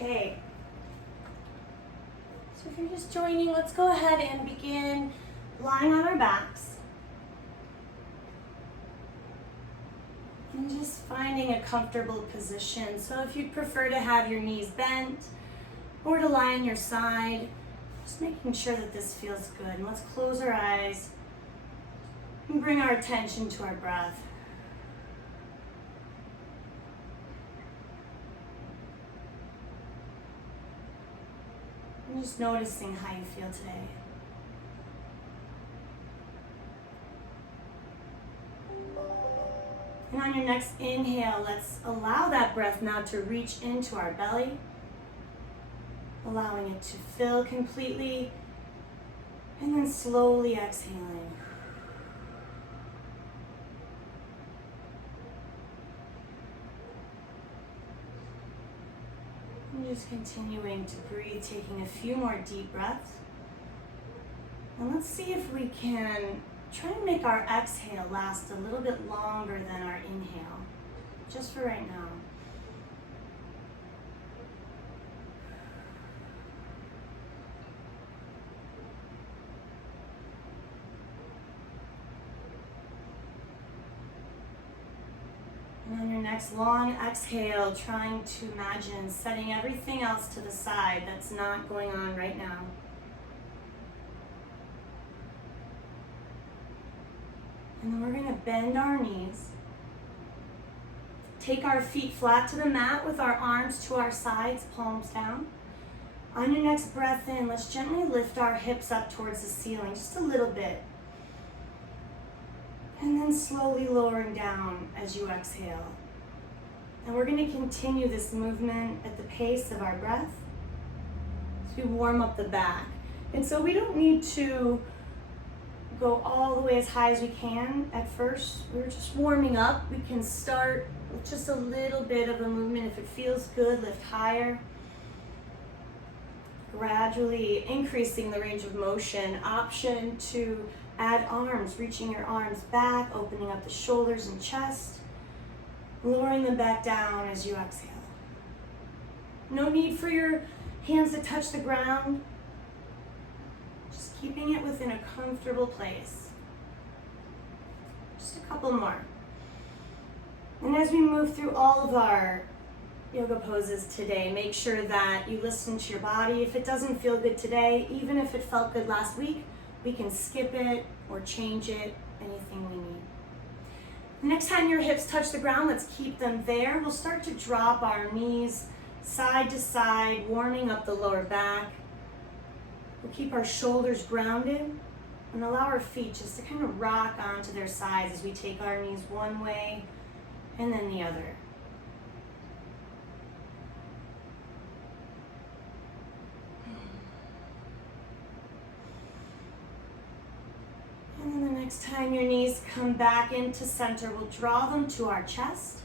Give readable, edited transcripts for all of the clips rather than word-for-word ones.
Okay. So if you're just joining, let's go ahead and begin lying on our backs. And just finding a comfortable position. So if you'd prefer to have your knees bent or to lie on your side, just making sure that this feels good. And let's close our eyes and bring our attention to our breath. And just noticing how you feel today. And on your next inhale, let's allow that breath now to reach into our belly, allowing it to fill completely, and then slowly exhaling. And just continuing to breathe, taking a few more deep breaths. And let's see if we can try and make our exhale last a little bit longer than our inhale, just for right now. And on your next long exhale, trying to imagine setting everything else to the side that's not going on right now. And then we're going to bend our knees. Take our feet flat to the mat with our arms to our sides, palms down. On your next breath in, let's gently lift our hips up towards the ceiling, just a little bit. And then slowly lowering down as you exhale. And we're going to continue this movement at the pace of our breath as we warm up the back. And so we don't need to go all the way as high as we can at first. We're just warming up. We can start with just a little bit of a movement. If it feels good, lift higher. Gradually increasing the range of motion. Option to add arms, reaching your arms back, opening up the shoulders and chest, lowering them back down as you exhale. No need for your hands to touch the ground. Just keeping it within a comfortable place. Just a couple more. And as we move through all of our yoga poses today, make sure that you listen to your body. If it doesn't feel good today, even if it felt good last week, we can skip it or change it, anything we need. The next time your hips touch the ground, let's keep them there. We'll start to drop our knees side to side, warming up the lower back. We'll keep our shoulders grounded and allow our feet just to kind of rock onto their sides as we take our knees one way and then the other. And then the next time your knees come back into center, we'll draw them to our chest.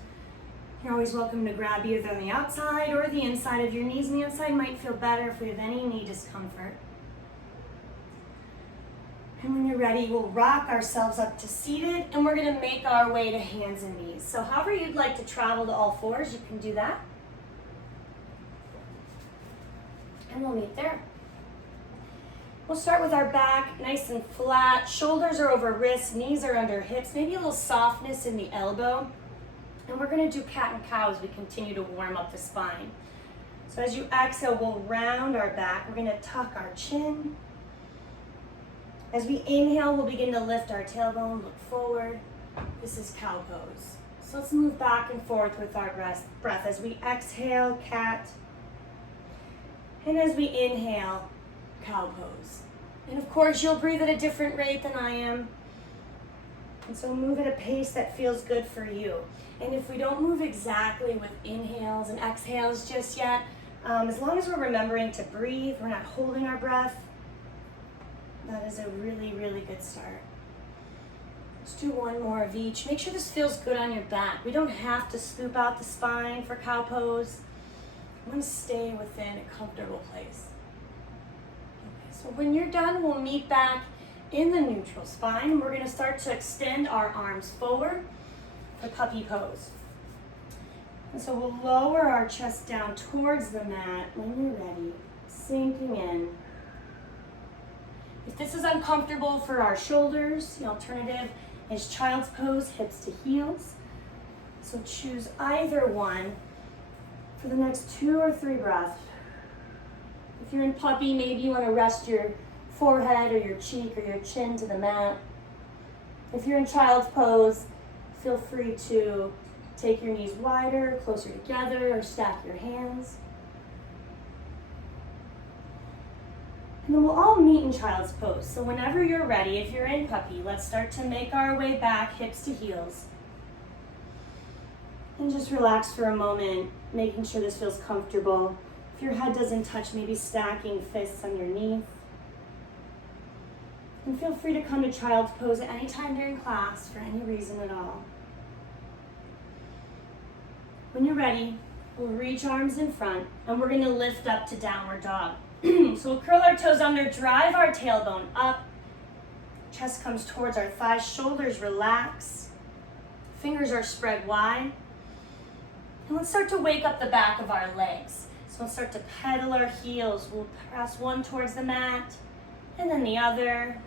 You're always welcome to grab either on the outside or the inside of your knees, and the outside might feel better if we have any knee discomfort. And when you're ready, we'll rock ourselves up to seated, and we're going to make our way to hands and knees. So however you'd like to travel to all fours, you can do that. And we'll meet there. We'll start with our back nice and flat. Shoulders are over wrists, knees are under hips, maybe a little softness in the elbow. And we're going to do cat and cow as we continue to warm up the spine. So as you exhale, we'll round our back. We're going to tuck our chin. As we inhale, we'll begin to lift our tailbone, look forward. This is cow pose. So let's move back and forth with our breath. As we exhale, cat. And as we inhale, cow pose. And of course, you'll breathe at a different rate than I am. And so move at a pace that feels good for you. And if we don't move exactly with inhales and exhales just yet, as long as we're remembering to breathe, we're not holding our breath, that is a really, really good start. Let's do one more of each. Make sure this feels good on your back. We don't have to scoop out the spine for cow pose. I'm going to stay within a comfortable place. Okay, so when you're done, we'll meet back in the neutral spine, and we're going to start to extend our arms forward for puppy pose. And so we'll lower our chest down towards the mat when you're ready, sinking in. If this is uncomfortable for our shoulders, the alternative is child's pose, hips to heels. So choose either one for the next 2 or 3 breaths. If you're in puppy, maybe you want to rest your forehead or your cheek or your chin to the mat. If you're in child's pose, feel free to take your knees wider, closer together, or stack your hands. And then we'll all meet in child's pose. So whenever you're ready, if you're in puppy, let's start to make our way back, hips to heels. And just relax for a moment, making sure this feels comfortable. If your head doesn't touch, maybe stacking fists underneath. And feel free to come to child's pose at any time during class for any reason at all. When you're ready, we'll reach arms in front and we're gonna lift up to downward dog. So we'll curl our toes under, drive our tailbone up. Chest comes towards our thighs, shoulders relax. Fingers are spread wide. And let's start to wake up the back of our legs. So let's start to pedal our heels. We'll press one towards the mat and then the other.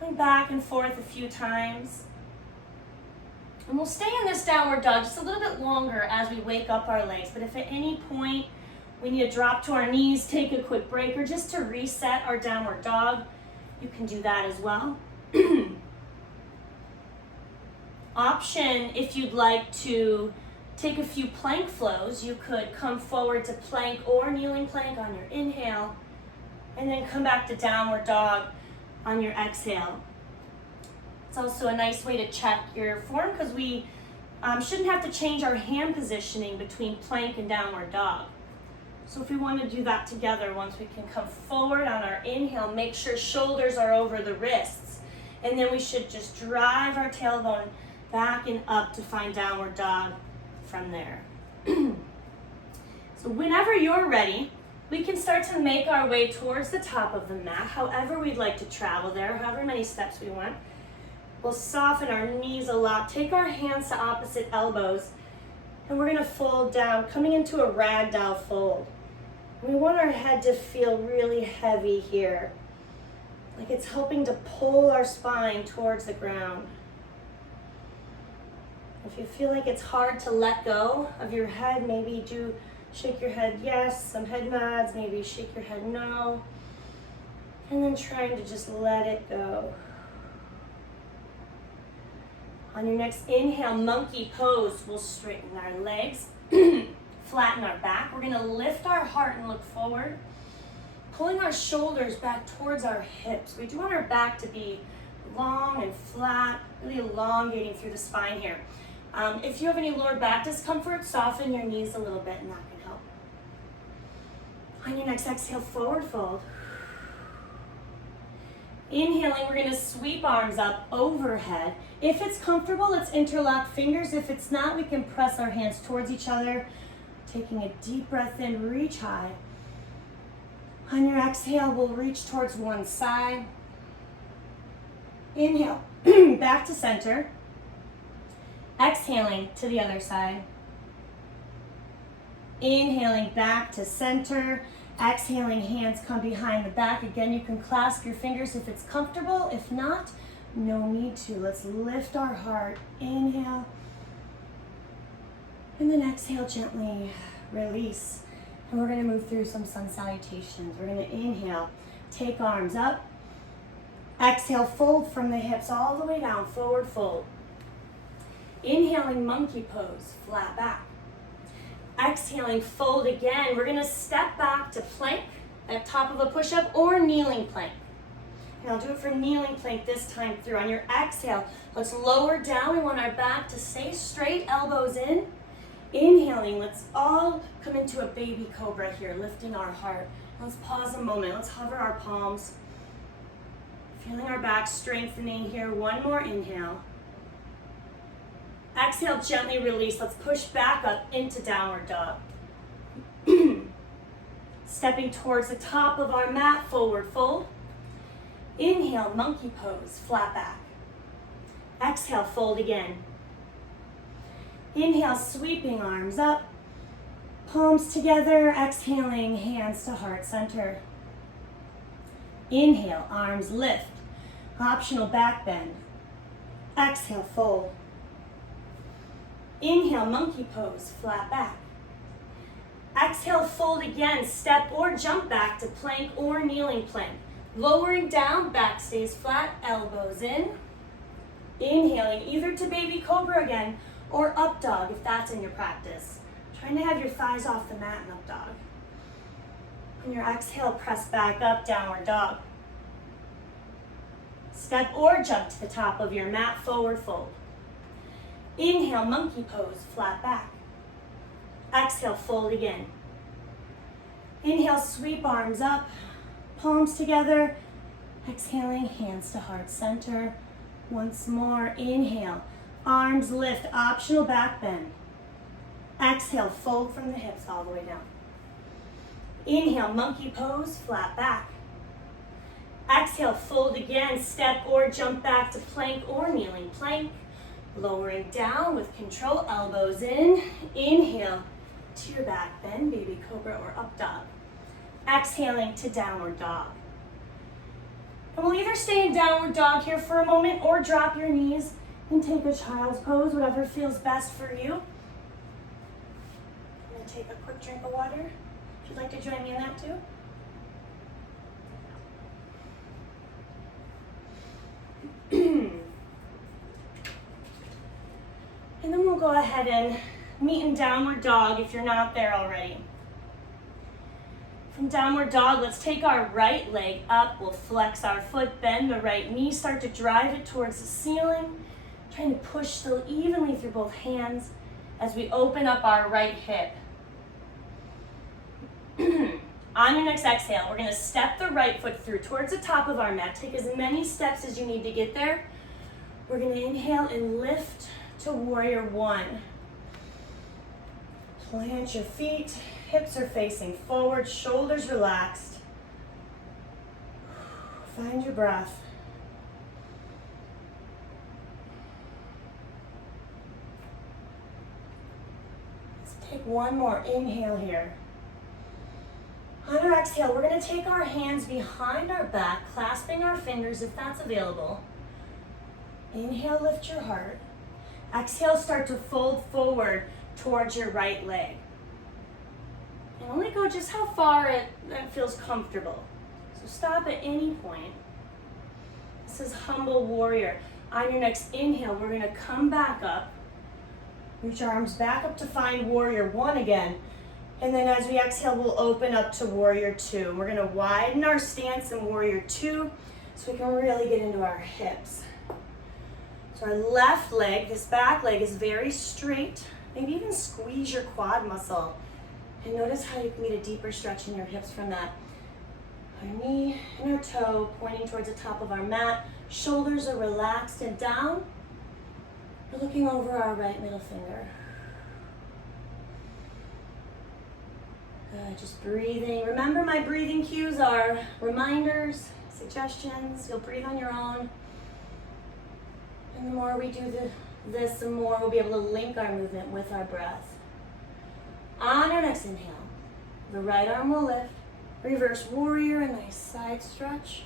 Going back and forth a few times. And we'll stay in this downward dog just a little bit longer as we wake up our legs. But if at any point we need to drop to our knees, take a quick break, or just to reset our downward dog, you can do that as well. Option, if you'd like to take a few plank flows, you could come forward to plank or kneeling plank on your inhale, and then come back to downward dog on your exhale. It's also a nice way to check your form because we shouldn't have to change our hand positioning between plank and downward dog. So if we want to do that together, once we can come forward on our inhale, make sure shoulders are over the wrists. And then we should just drive our tailbone back and up to find downward dog from there. So whenever you're ready, we can start to make our way towards the top of the mat, however we'd like to travel there, however many steps we want. We'll soften our knees a lot, take our hands to opposite elbows, and we're gonna fold down, coming into a ragdoll fold. We want our head to feel really heavy here, like it's helping to pull our spine towards the ground. If you feel like it's hard to let go of your head, maybe do shake your head yes, some head nods, maybe shake your head no, and then trying to just let it go. On your next inhale, monkey pose, we'll straighten our legs, flatten our back. We're gonna lift our heart and look forward, pulling our shoulders back towards our hips. We do want our back to be long and flat, really elongating through the spine here. If you have any lower back discomfort, soften your knees a little bit and that can help. On your next exhale, forward fold. Inhaling, we're gonna sweep arms up overhead. If it's comfortable, let's interlock fingers. If it's not, we can press our hands towards each other. Taking a deep breath in, reach high. On your exhale, we'll reach towards one side. Inhale, back to center. Exhaling to the other side. Inhaling back to center. Exhaling, hands come behind the back. Again, you can clasp your fingers if it's comfortable. If not, no need to. Let's lift our heart. Inhale. And then exhale, gently release. And we're going to move through some sun salutations. We're going to inhale, take arms up. Exhale, fold from the hips all the way down, forward fold. Inhaling, monkey pose, flat back. Exhaling, fold again. We're gonna step back to plank at top of a push-up or kneeling plank. And I'll do it for kneeling plank this time through. On your exhale, let's lower down. We want our back to stay straight, elbows in. Inhaling, let's all come into a baby cobra here, lifting our heart. Let's pause a moment. Let's hover our palms. Feeling our back strengthening here. One more inhale. Exhale, gently release. Let's push back up into downward dog. Stepping towards the top of our mat, forward fold. Inhale, monkey pose, flat back. Exhale, fold again. Inhale, sweeping arms up, palms together, exhaling, hands to heart center. Inhale, arms lift, optional back bend. Exhale, fold. Inhale, monkey pose, flat back. Exhale, fold again, step or jump back to plank or kneeling plank. Lowering down, back stays flat, elbows in. Inhaling either to baby cobra again or up dog if that's in your practice. Trying to have your thighs off the mat in up dog. On your exhale, press back up, downward dog. Step or jump to the top of your mat, forward fold. Inhale, monkey pose, flat back. Exhale, fold again. Inhale, sweep arms up, palms together. Exhaling, hands to heart center. Once more, inhale, arms lift, optional back bend. Exhale, fold from the hips all the way down. Inhale, monkey pose, flat back. Exhale, fold again, step or jump back to plank or kneeling plank. Lowering down with control, elbows in. Inhale to your back bend, baby cobra or up dog. Exhaling to downward dog. And we'll either stay in downward dog here for a moment or drop your knees and take a child's pose, whatever feels best for you. I'm going to take a quick drink of water. If you'd like to join me in that too. And then we'll go ahead and meet in downward dog if you're not there already. From downward dog, let's take our right leg up. We'll flex our foot, bend the right knee, start to drive it towards the ceiling. Trying to push still evenly through both hands as we open up our right hip. On your next exhale, we're going to step the right foot through towards the top of our mat. Take as many steps as you need to get there. We're going to inhale and lift to warrior one. Plant your feet, hips are facing forward, shoulders relaxed. Find your breath. Let's take one more inhale here. On our exhale, we're going to take our hands behind our back, clasping our fingers if that's available. Inhale, lift your heart. Exhale, start to fold forward towards your right leg. And only go just how far it feels comfortable. So stop at any point. This is humble warrior. On your next inhale, we're going to come back up. Reach our arms back up to find warrior one again. And then as we exhale, we'll open up to warrior two. We're going to widen our stance in warrior two so we can really get into our hips. So our left leg, this back leg, is very straight. Maybe even squeeze your quad muscle. And notice how you can get a deeper stretch in your hips from that. Our knee and our toe pointing towards the top of our mat. Shoulders are relaxed and down. We're looking over our right middle finger. Just breathing. Remember, my breathing cues are reminders, suggestions. You'll breathe on your own. And the more we do this, the more we'll be able to link our movement with our breath. On our next inhale, the right arm will lift. Reverse warrior, a nice side stretch.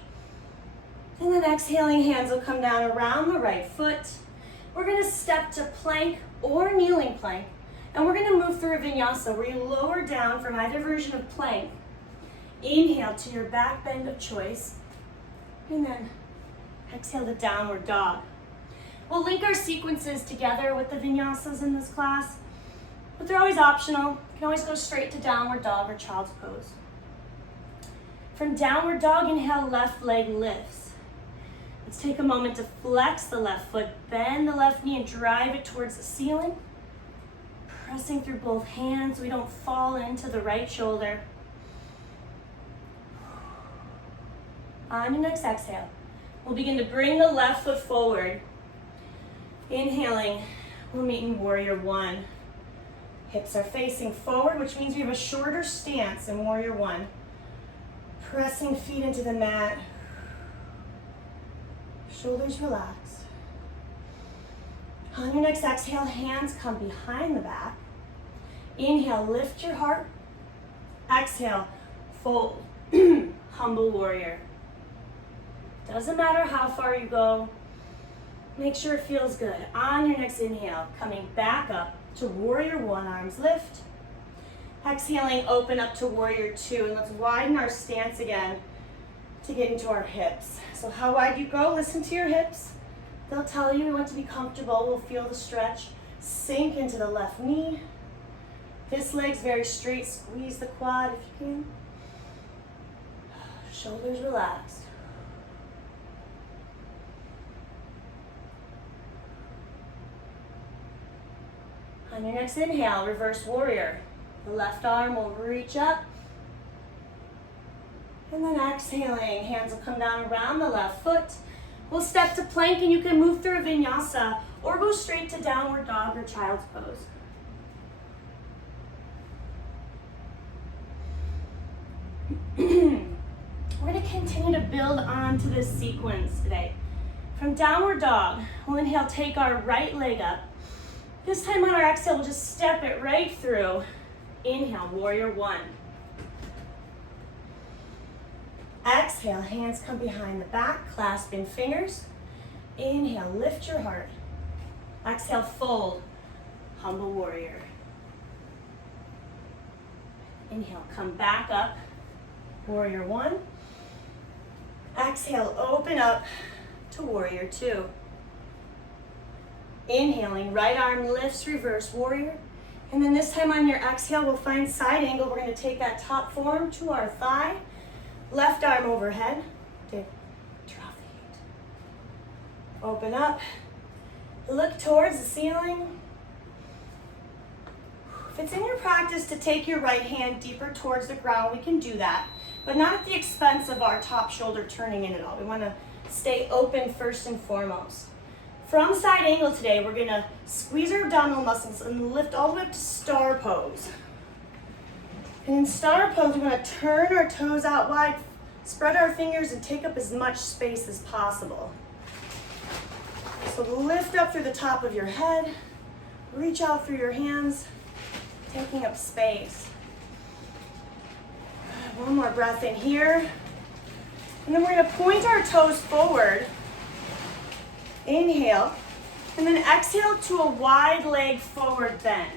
And then exhaling, hands will come down around the right foot. We're going to step to plank or kneeling plank. And we're going to move through a vinyasa where you lower down from either version of plank. Inhale to your back bend of choice. And then exhale to downward dog. We'll link our sequences together with the vinyasas in this class, but they're always optional. You can always go straight to downward dog or child's pose. From downward dog, inhale, left leg lifts. Let's take a moment to flex the left foot, bend the left knee and drive it towards the ceiling. Pressing through both hands so we don't fall into the right shoulder. On your next exhale, we'll begin to bring the left foot forward. Inhaling, we'll meet in warrior one. Hips are facing forward, which means we have a shorter stance in warrior one. Pressing feet into the mat. Shoulders relaxed. On your next exhale, hands come behind the back. Inhale, lift your heart. Exhale, fold. Humble warrior. Doesn't matter how far you go. Make sure it feels good. On your next inhale, coming back up to warrior one, arms lift. Exhaling, open up to warrior two. And let's widen our stance again to get into our hips. So how wide you go, listen to your hips. They'll tell you we want to be comfortable. We'll feel the stretch. Sink into the left knee. This leg's very straight. Squeeze the quad if you can. Shoulders relaxed. On your next inhale, reverse warrior. The left arm will reach up. And then exhaling, hands will come down around the left foot. We'll step to plank and you can move through a vinyasa or go straight to downward dog or child's pose. We're going to continue to build onto this sequence today. From downward dog, we'll inhale, take our right leg up. This time on our exhale, we'll just step it right through. Inhale, warrior one. Exhale, hands come behind the back, clasping fingers. Inhale, lift your heart. Exhale, fold, humble warrior. Inhale, come back up, warrior one. Exhale, open up to warrior two. Inhaling, right arm lifts, reverse warrior. And then this time on your exhale, we'll find side angle. We're going to take that top forearm to our thigh. Left arm overhead. Drop the heat. Open up. Look towards the ceiling. If it's in your practice to take your right hand deeper towards the ground, we can do that, but not at the expense of our top shoulder turning in at all. We want to stay open first and foremost. From side angle today, we're going to squeeze our abdominal muscles and lift all the way up to star pose. And in star pose, we want to turn our toes out wide, spread our fingers, and take up as much space as possible. So lift up through the top of your head, reach out through your hands, taking up space. One more breath in here. And then we're going to point our toes forward. Inhale, and then exhale to a wide leg forward bend.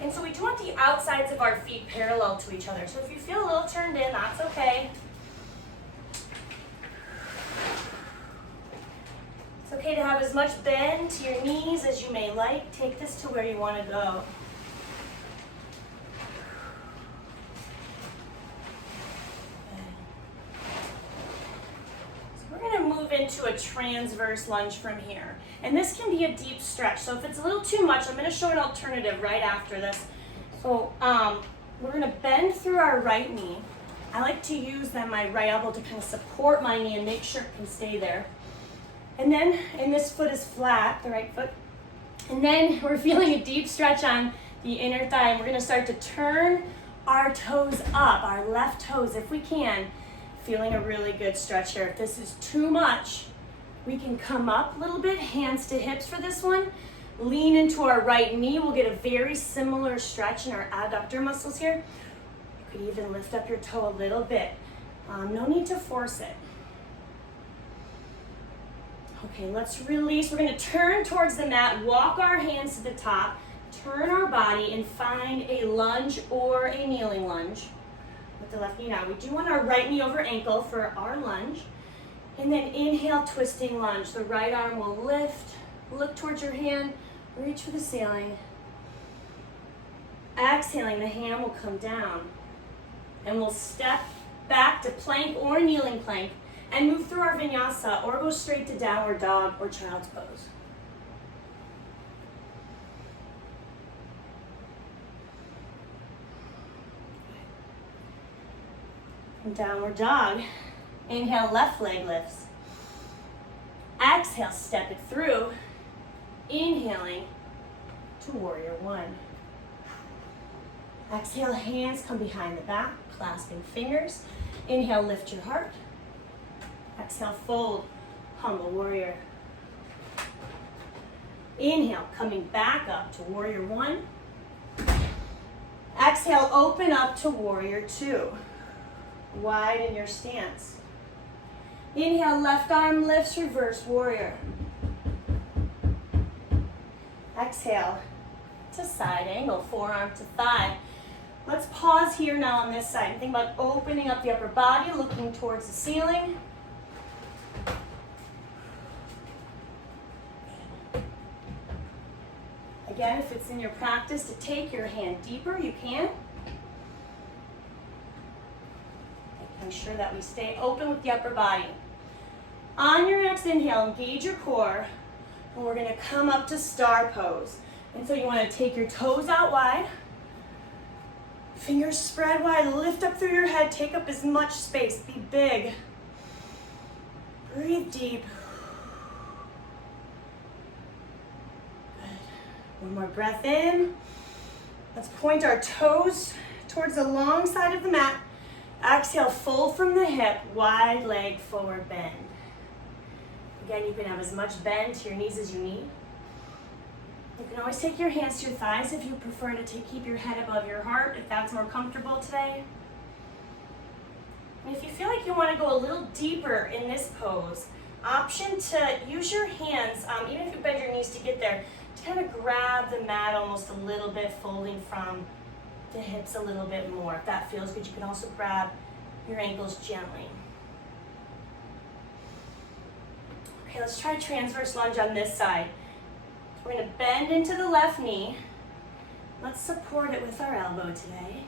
And so we do want the outsides of our feet parallel to each other. So if you feel a little turned in, that's okay. It's okay to have as much bend to your knees as you may like. Take this to where you want to go. Move into a transverse lunge from here. And this can be a deep stretch. So if it's a little too much, I'm going to show an alternative right after this. So we're going to bend through our right knee. I like to use then my right elbow to kind of support my knee and make sure it can stay there. And then, and this foot is flat, the right foot. And then we're feeling a deep stretch on the inner thigh. And we're going to start to turn our toes up, our left toes if we can. Feeling a really good stretch here. If this is too much, we can come up a little bit, hands to hips for this one. Lean into our right knee. We'll get a very similar stretch in our adductor muscles here. You could even lift up your toe a little bit. No need to force it. Okay, let's release. We're going to turn towards the mat, walk our hands to the top, turn our body, and find a lunge or a kneeling lunge. With the left knee now. We do want our right knee over ankle for our lunge. And then inhale, twisting lunge. The right arm will lift, look towards your hand, reach for the ceiling. Exhaling, the hand will come down. And we'll step back to plank or kneeling plank and move through our vinyasa or go straight to downward dog or child's pose. Downward dog. Inhale, left leg lifts. Exhale, step it through. Inhaling to warrior one. Exhale, hands come behind the back, clasping fingers. Inhale, lift your heart. Exhale, fold, humble warrior. Inhale, coming back up to warrior one. Exhale, open up to warrior two. Widen your stance. Inhale, left arm lifts, reverse warrior. Exhale to side angle, forearm to thigh. Let's pause here now on this side and think about opening up the upper body, looking towards the ceiling. Again, if it's in your practice to take your hand deeper, you can. Making sure that we stay open with the upper body. On your next inhale, engage your core, and we're gonna come up to star pose. And so you wanna take your toes out wide, fingers spread wide, lift up through your head, take up as much space, be big. Breathe deep. One more breath in. Let's point our toes towards the long side of the mat. Exhale, fold from the hip, wide leg forward bend. Again, you can have as much bend to your knees as you need. You can always take your hands to your thighs if you prefer to keep your head above your heart, if that's more comfortable today. And if you feel like you want to go a little deeper in this pose, option to use your hands, even if you bend your knees to get there, to kind of grab the mat almost a little bit, folding from the hips a little bit more. If that feels good, you can also grab your ankles gently. Okay, let's try transverse lunge on this side. We're going to bend into the left knee. Let's support it with our elbow today.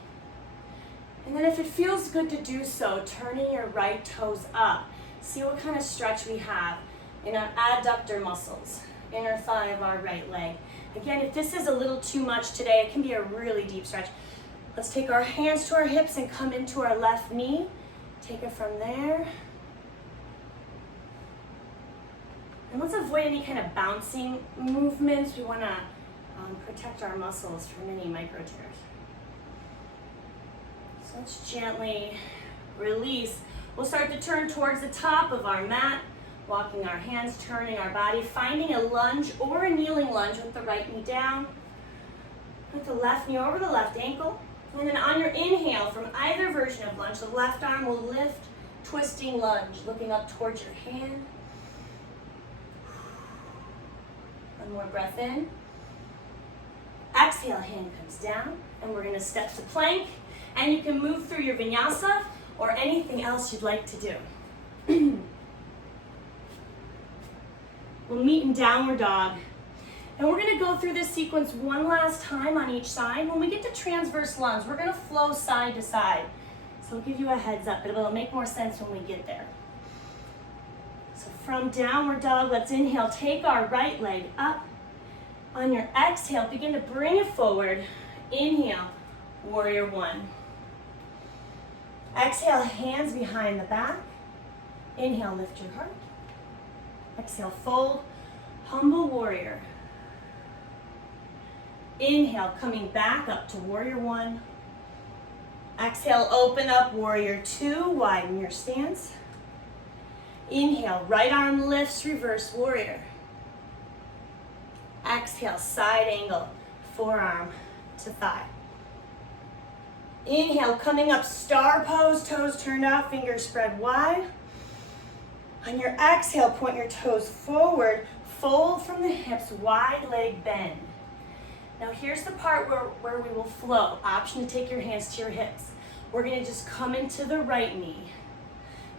And then if it feels good to do so, turning your right toes up. See what kind of stretch we have in our adductor muscles, inner thigh of our right leg. Again, if this is a little too much today, it can be a really deep stretch. Let's take our hands to our hips and come into our left knee. Take it from there. And let's avoid any kind of bouncing movements. We want to protect our muscles from any micro tears. So let's gently release. We'll start to turn towards the top of our mat, walking our hands, turning our body, finding a lunge or a kneeling lunge with the right knee down, with the left knee over the left ankle. And then on your inhale, from either version of lunge, the left arm will lift, twisting lunge, looking up towards your hand. One more breath in. Exhale, hand comes down, and we're gonna step to plank, and you can move through your vinyasa or anything else you'd like to do. We'll meet in downward dog. And we're gonna go through this sequence one last time on each side. When we get to transverse lunge, we're gonna flow side to side. So I'll give you a heads up, but it'll make more sense when we get there. So from downward dog, let's inhale, take our right leg up. On your exhale, begin to bring it forward. Inhale, warrior one. Exhale, hands behind the back. Inhale, lift your heart. Exhale, fold, humble warrior. Inhale, coming back up to warrior one. Exhale, open up, warrior two, widen your stance. Inhale, right arm lifts, reverse warrior. Exhale, side angle, forearm to thigh. Inhale, coming up, star pose, toes turned out, fingers spread wide. On your exhale, point your toes forward, fold from the hips, wide leg bend. Now here's the part where we will flow. Option to take your hands to your hips. We're gonna just come into the right knee.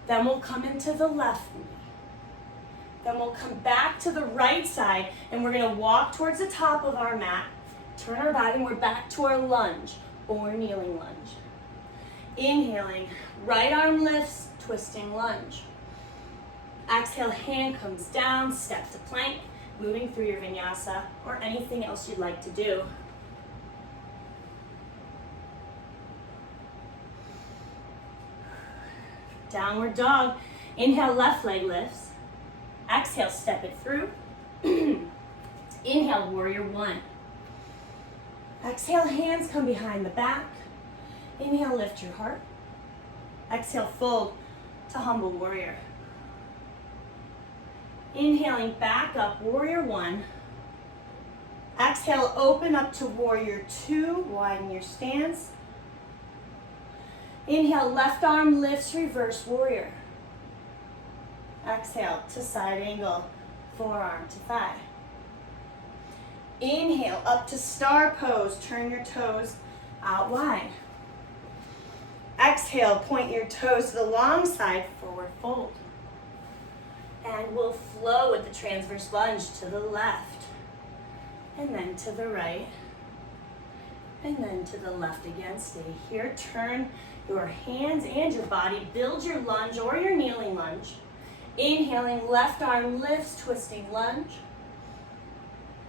Then we'll come into the left knee. Then we'll come back to the right side, and we're gonna walk towards the top of our mat, turn our body, and we're back to our lunge or kneeling lunge. Inhaling, right arm lifts, twisting lunge. Exhale, hand comes down, step to plank, moving through your vinyasa or anything else you'd like to do. Downward dog. Inhale, left leg lifts. Exhale, step it through. Inhale, warrior one. Exhale, hands come behind the back. Inhale, lift your heart. Exhale, fold to humble warrior. Inhaling back up, warrior one. Exhale, open up to warrior two, widen your stance. Inhale, left arm lifts, reverse warrior. Exhale to side angle, forearm to thigh. Inhale, up to star pose, turn your toes out wide. Exhale, point your toes to the long side, forward fold. And we'll flow with the transverse lunge to the left, and then to the right, and then to the left again. Stay here, turn your hands and your body, build your lunge or your kneeling lunge. Inhaling, left arm lifts, twisting lunge.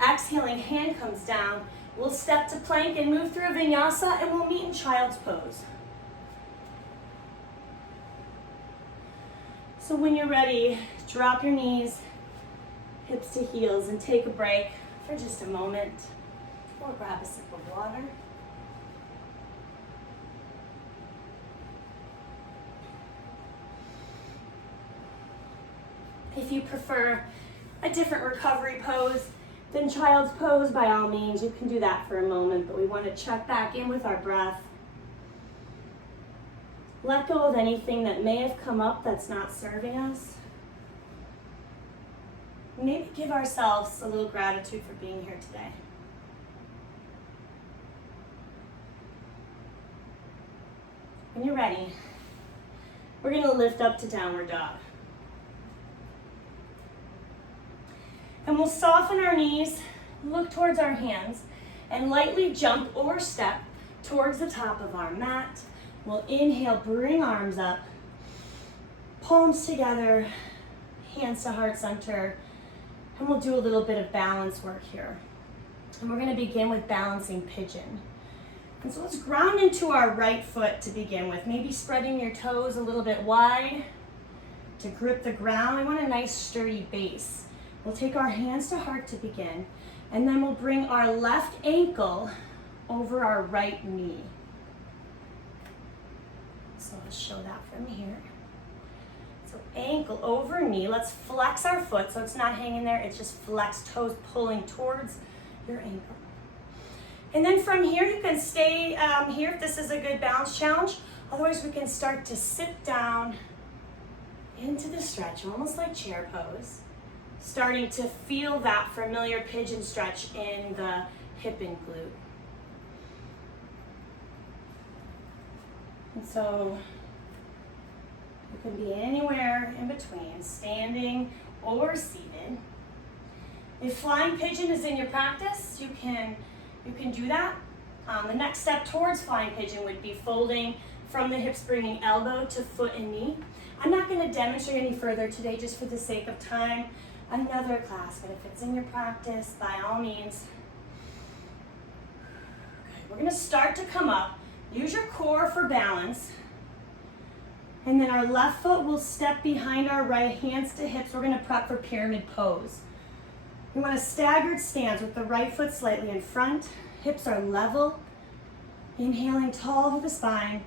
Exhaling, hand comes down. We'll step to plank and move through a vinyasa, and we'll meet in child's pose. So when you're ready, drop your knees, hips to heels, and take a break for just a moment, or grab a sip of water. If you prefer a different recovery pose than child's pose, by all means, you can do that for a moment, but we want to check back in with our breath. Let go of anything that may have come up that's not serving us. Maybe give ourselves a little gratitude for being here today. When you're ready, we're going to lift up to downward dog. And we'll soften our knees, look towards our hands, and lightly jump or step towards the top of our mat. We'll inhale, bring arms up, palms together, hands to heart center, and we'll do a little bit of balance work here. And we're going to begin with balancing pigeon. And so let's ground into our right foot to begin with, maybe spreading your toes a little bit wide to grip the ground. We want a nice sturdy base. We'll take our hands to heart to begin, and then we'll bring our left ankle over our right knee. So I'll show that from here. So ankle over knee. Let's flex our foot so it's not hanging there. It's just flex, toes pulling towards your ankle. And then from here, you can stay here if this is a good balance challenge. Otherwise, we can start to sit down into the stretch, almost like chair pose. Starting to feel that familiar pigeon stretch in the hip and glute. And so you can be anywhere in between, standing or seated. If flying pigeon is in your practice, you can do that. The next step towards flying pigeon would be folding from the hips, bringing elbow to foot and knee. I'm not going to demonstrate any further today just for the sake of time. Another class, but if it's in your practice, by all means. Okay, we're going to start to come up. Use your core for balance. And then our left foot will step behind our right, hands to hips. We're going to prep for pyramid pose. We want a staggered stance with the right foot slightly in front. Hips are level. Inhaling tall through the spine.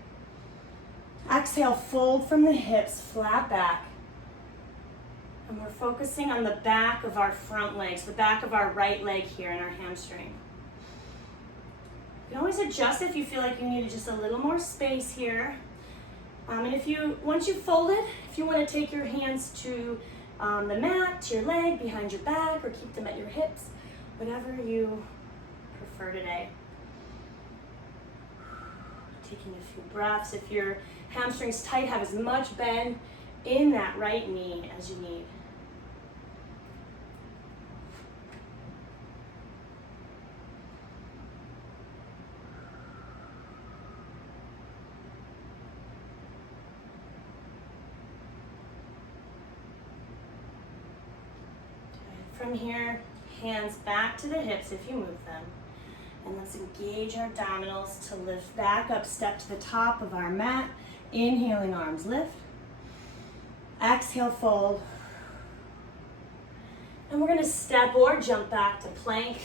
Exhale, fold from the hips, flat back. And we're focusing on the back of our front legs, the back of our right leg here and our hamstring. You can always adjust if you feel like you need just a little more space here. And once you've folded, if you want to take your hands to the mat, to your leg, behind your back, or keep them at your hips, whatever you prefer today. Taking a few breaths. If your hamstring's tight, have as much bend in that right knee as you need. From here, hands back to the hips if you move them. And let's engage our abdominals to lift back up, step to the top of our mat. Inhaling, arms lift. Exhale, fold. And we're going to step or jump back to plank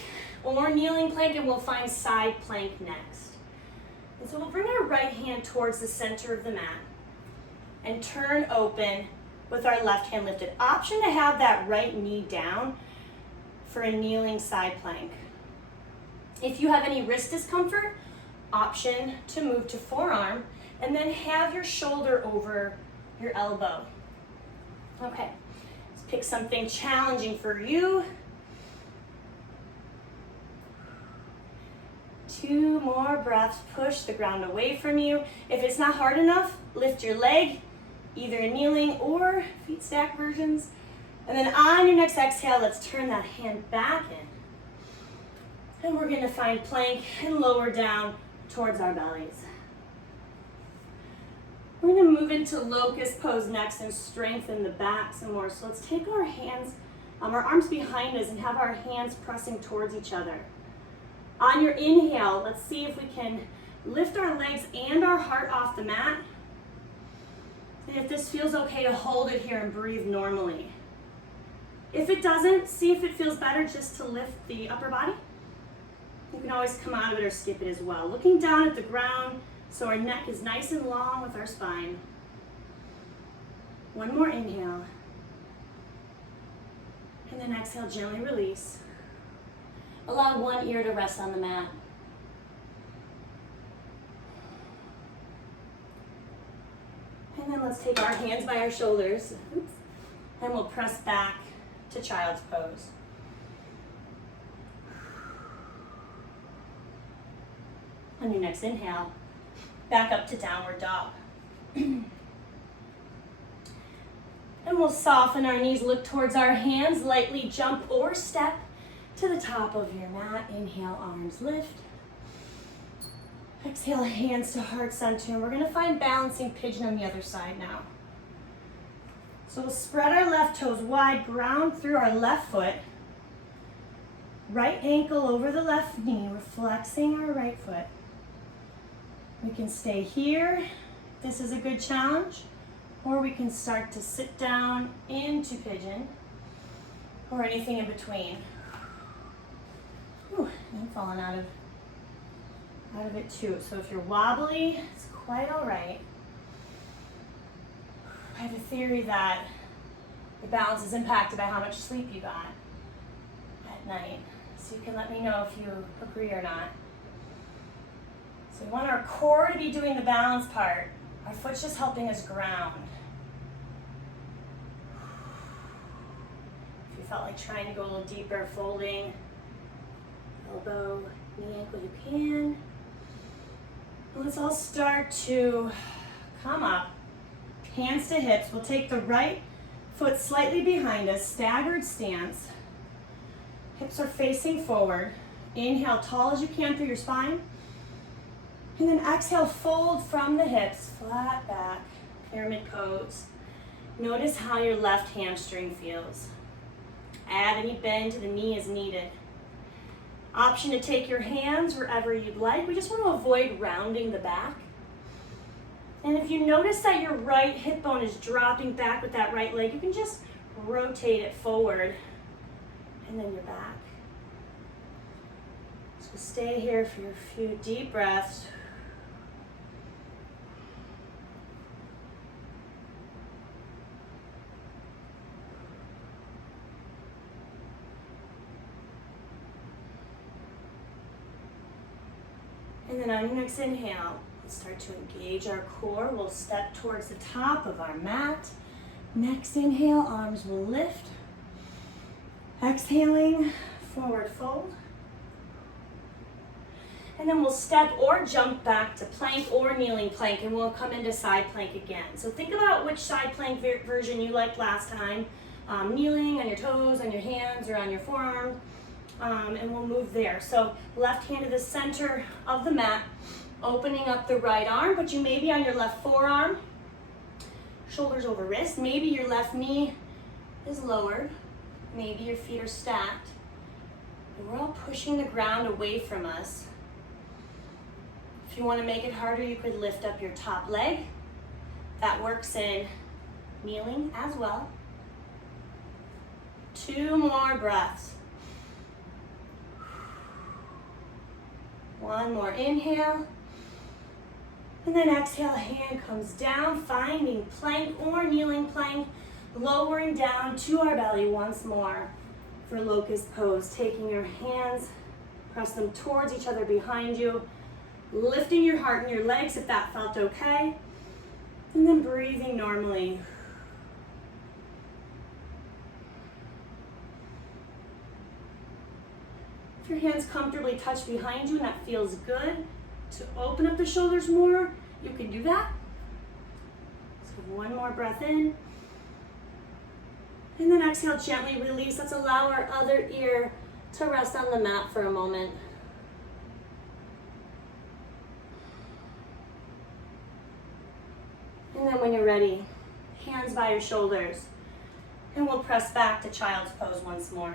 or kneeling plank, and we'll find side plank next. And so we'll bring our right hand towards the center of the mat and turn open with our left hand lifted. Option to have that right knee down for a kneeling side plank. If you have any wrist discomfort, option to move to forearm and then have your shoulder over your elbow. Okay, let's pick something challenging for you. 2 more breaths, push the ground away from you. If it's not hard enough, lift your leg, either kneeling or feet stack versions. And then on your next exhale, let's turn that hand back in. And we're gonna find plank and lower down towards our bellies. We're gonna move into locust pose next and strengthen the back some more. So let's take our hands, our arms behind us and have our hands pressing towards each other. On your inhale, let's see if we can lift our legs and our heart off the mat. And if this feels okay to hold it here and breathe normally. If it doesn't, see if it feels better just to lift the upper body. You can always come out of it or skip it as well. Looking down at the ground so our neck is nice and long with our spine. One more inhale. And then exhale, gently release. Allow one ear to rest on the mat. And then let's take our hands by our shoulders. Oops. And we'll press back to child's pose. On your next inhale, back up to downward dog. And we'll soften our knees, look towards our hands, lightly jump or step to the top of your mat. Inhale, arms lift. Exhale, hands to heart center. And we're gonna find balancing pigeon on the other side now. So we'll spread our left toes wide, ground through our left foot. Right ankle over the left knee. We're flexing our right foot. We can stay here. This is a good challenge. Or we can start to sit down into pigeon or anything in between. Whew, I'm falling out of it too. So if you're wobbly, it's quite all right. I have a theory that the balance is impacted by how much sleep you got at night. So you can let me know if you agree or not. So we want our core to be doing the balance part. Our foot's just helping us ground. If you felt like trying to go a little deeper, folding, elbow, knee, ankle, you can. Let's all start to come up, hands to hips. We'll take the right foot slightly behind us, staggered stance. Hips are facing forward. Inhale, tall as you can through your spine. And then exhale, fold from the hips, flat back, pyramid pose. Notice how your left hamstring feels. Add any bend to the knee as needed. Option to take your hands wherever you'd like. We just want to avoid rounding the back. And if you notice that your right hip bone is dropping back with that right leg, you can just rotate it forward and then you're back. So stay here for a few deep breaths. And then on your next inhale, let's start to engage our core. We'll step towards the top of our mat. Next inhale, arms will lift. Exhaling, forward fold. And then we'll step or jump back to plank or kneeling plank, and we'll come into side plank again. So think about which side plank version you liked last time. Kneeling on your toes, on your hands, or on your forearm. And we'll move there. So left hand to the center of the mat, opening up the right arm, but you may be on your left forearm, shoulders over wrist. Maybe your left knee is lowered. Maybe your feet are stacked. And we're all pushing the ground away from us. If you want to make it harder, you could lift up your top leg. That works in kneeling as well. 2 more breaths. One more inhale. And then exhale, hand comes down, finding plank or kneeling plank, lowering down to our belly once more for locust pose. Taking your hands Press them towards each other behind you, lifting your heart and your legs if that felt okay, and then breathing normally. If your hands comfortably touch behind you and that feels good, to open up the shoulders more, you can do that. So one more breath in. And then exhale, gently release. Let's allow our other ear to rest on the mat for a moment. And then when you're ready, hands by your shoulders. And we'll press back to child's pose once more.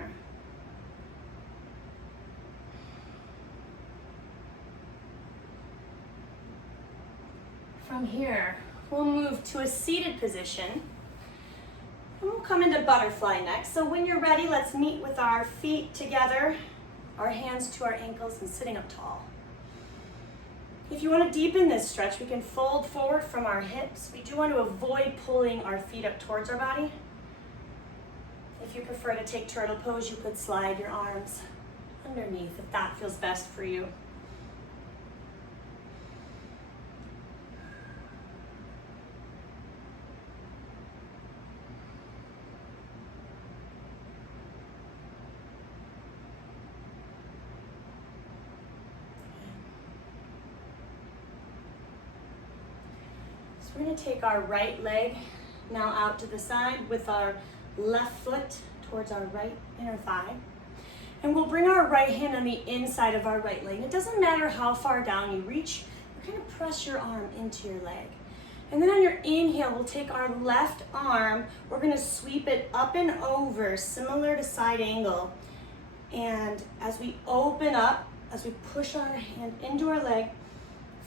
From here, we'll move to a seated position. And we'll come into butterfly next. So when you're ready, let's meet with our feet together, our hands to our ankles, and sitting up tall. If you want to deepen this stretch, we can fold forward from our hips. We do want to avoid pulling our feet up towards our body. If you prefer to take turtle pose, you could slide your arms underneath if that feels best for you. We're going to take our right leg now out to the side with our left foot towards our right inner thigh. And we'll bring our right hand on the inside of our right leg. It doesn't matter how far down you reach, you're going to press your arm into your leg. And then on your inhale, we'll take our left arm, we're going to sweep it up and over, similar to side angle. And as we open up, as we push our hand into our leg,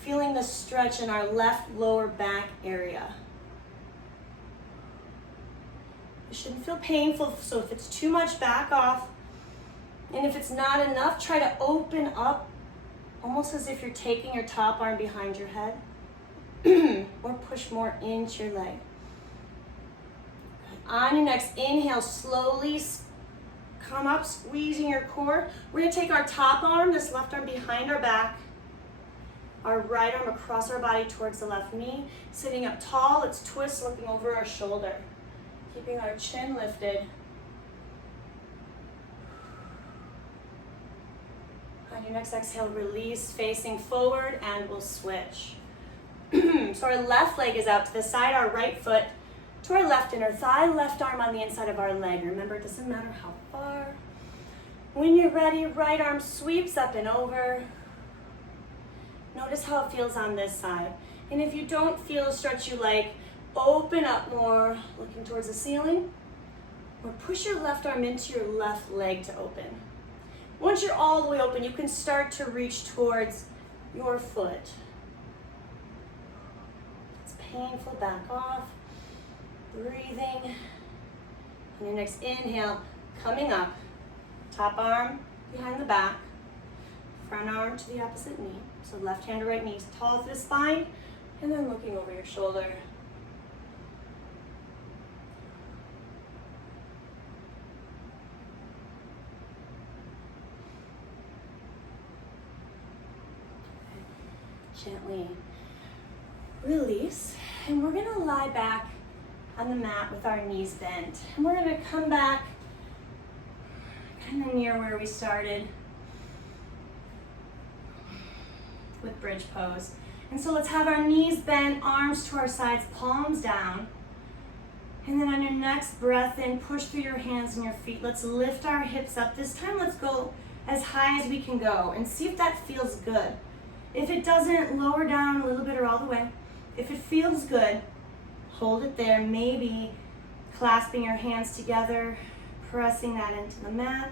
feeling the stretch in our left lower back area. It shouldn't feel painful, so if it's too much, back off. And if it's not enough, try to open up, almost as if you're taking your top arm behind your head, or push more into your leg. On your next inhale, slowly come up, squeezing your core. We're gonna take our top arm, this left arm behind our back, our right arm across our body towards the left knee. Sitting up tall, let's twist, looking over our shoulder. Keeping our chin lifted. On your next exhale, release, facing forward, and we'll switch. So our left leg is out to the side, our right foot to our left inner thigh, left arm on the inside of our leg. Remember, it doesn't matter how far. When you're ready, right arm sweeps up and over. Notice how it feels on this side. And if you don't feel a stretch you like, open up more, looking towards the ceiling, or push your left arm into your left leg to open. Once you're all the way open, you can start to reach towards your foot. It's painful, back off. Breathing. On your next inhale, coming up, top arm behind the back, front arm to the opposite knee. So left hand to right knee, tall through the spine, and then looking over your shoulder. Gently release, and we're gonna lie back on the mat with our knees bent. And we're gonna come back kind of near where we started with bridge pose. And so let's have our knees bent, arms to our sides, palms down. And then on your next breath in, push through your hands and your feet. Let's lift our hips up. This time, let's go as high as we can go and see if that feels good. If it doesn't, lower down a little bit or all the way. If it feels good, hold it there. Maybe clasping your hands together, pressing that into the mat.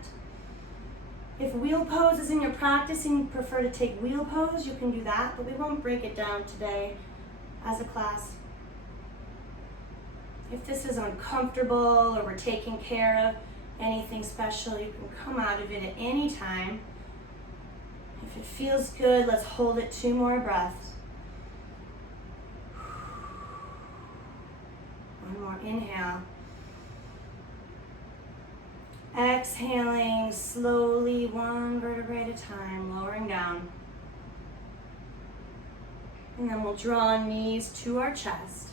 If wheel pose is in your practice and you prefer to take wheel pose, you can do that, but we won't break it down today as a class. If this is uncomfortable or we're taking care of anything special, you can come out of it at any time. If it feels good, let's hold it 2 more breaths. One more inhale. Exhaling slowly, one vertebrae at a time, lowering down. And then we'll draw knees to our chest.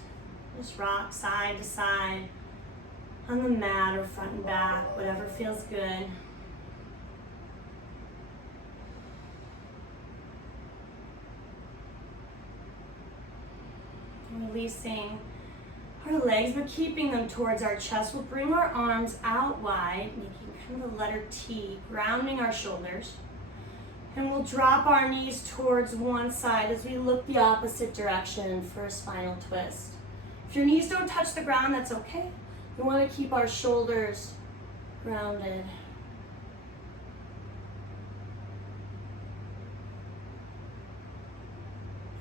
Just rock side to side on the mat or front and back, whatever feels good. Releasing our legs, but keeping them towards our chest. We'll bring our arms out wide, making kind of the letter T, grounding our shoulders. And we'll drop our knees towards one side as we look the opposite direction for a spinal twist. If your knees don't touch the ground, that's okay. We want to keep our shoulders grounded.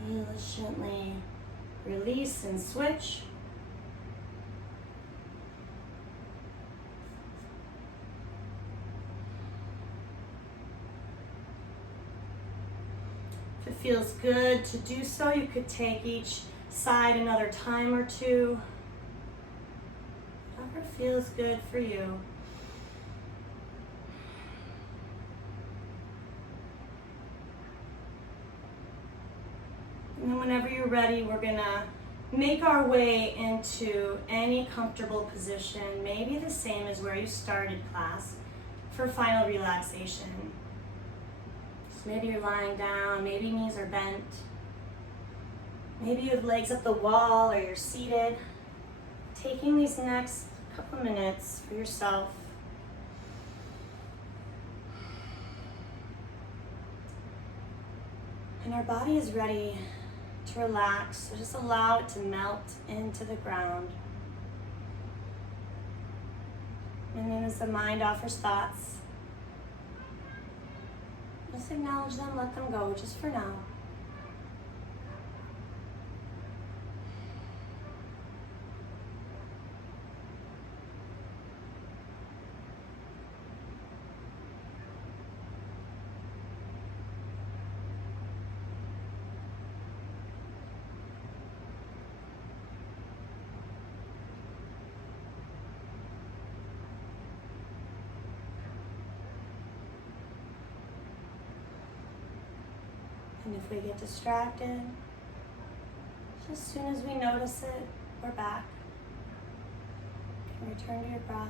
And let's gently release and switch. If it feels good to do so, you could take each side another time or two. Whatever feels good for you. And then whenever you're ready, we're gonna make our way into any comfortable position, maybe the same as where you started class, for final relaxation. So maybe you're lying down, maybe knees are bent, maybe you have legs up the wall or you're seated. Taking these next couple minutes for yourself. And our body is ready to relax, so just allow it to melt into the ground. And then as the mind offers thoughts, just acknowledge them, let them go, just for now. And if we get distracted, just as soon as we notice it, we're back. And return to your breath.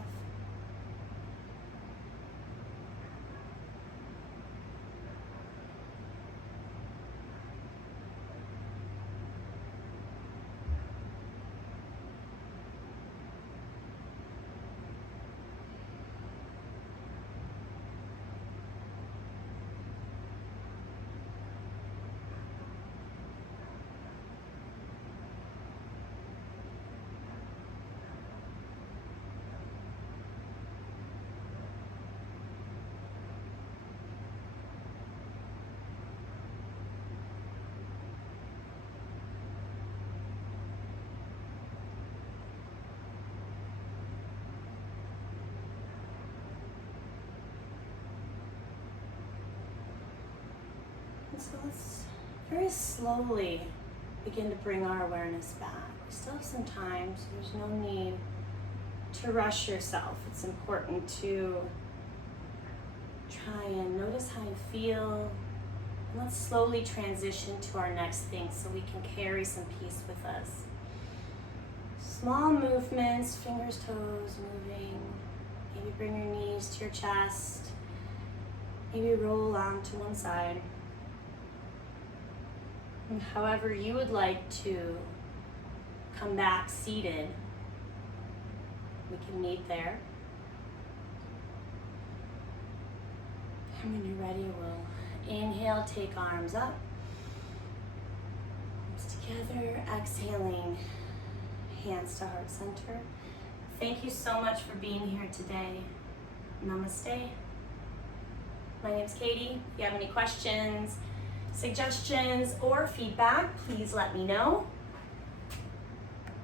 So let's very slowly begin to bring our awareness back. We still have some time, so there's no need to rush yourself. It's important to try and notice how you feel. And let's slowly transition to our next thing so we can carry some peace with us. Small movements, fingers, toes moving. Maybe bring your knees to your chest. Maybe roll on to one side. And however you would like to come back seated, we can meet there. And when you're ready, we'll inhale, take arms up. Arms together, exhaling, hands to heart center. Thank you so much for being here today. Namaste. My name's Katie. If you have any questions, suggestions, or feedback, please let me know.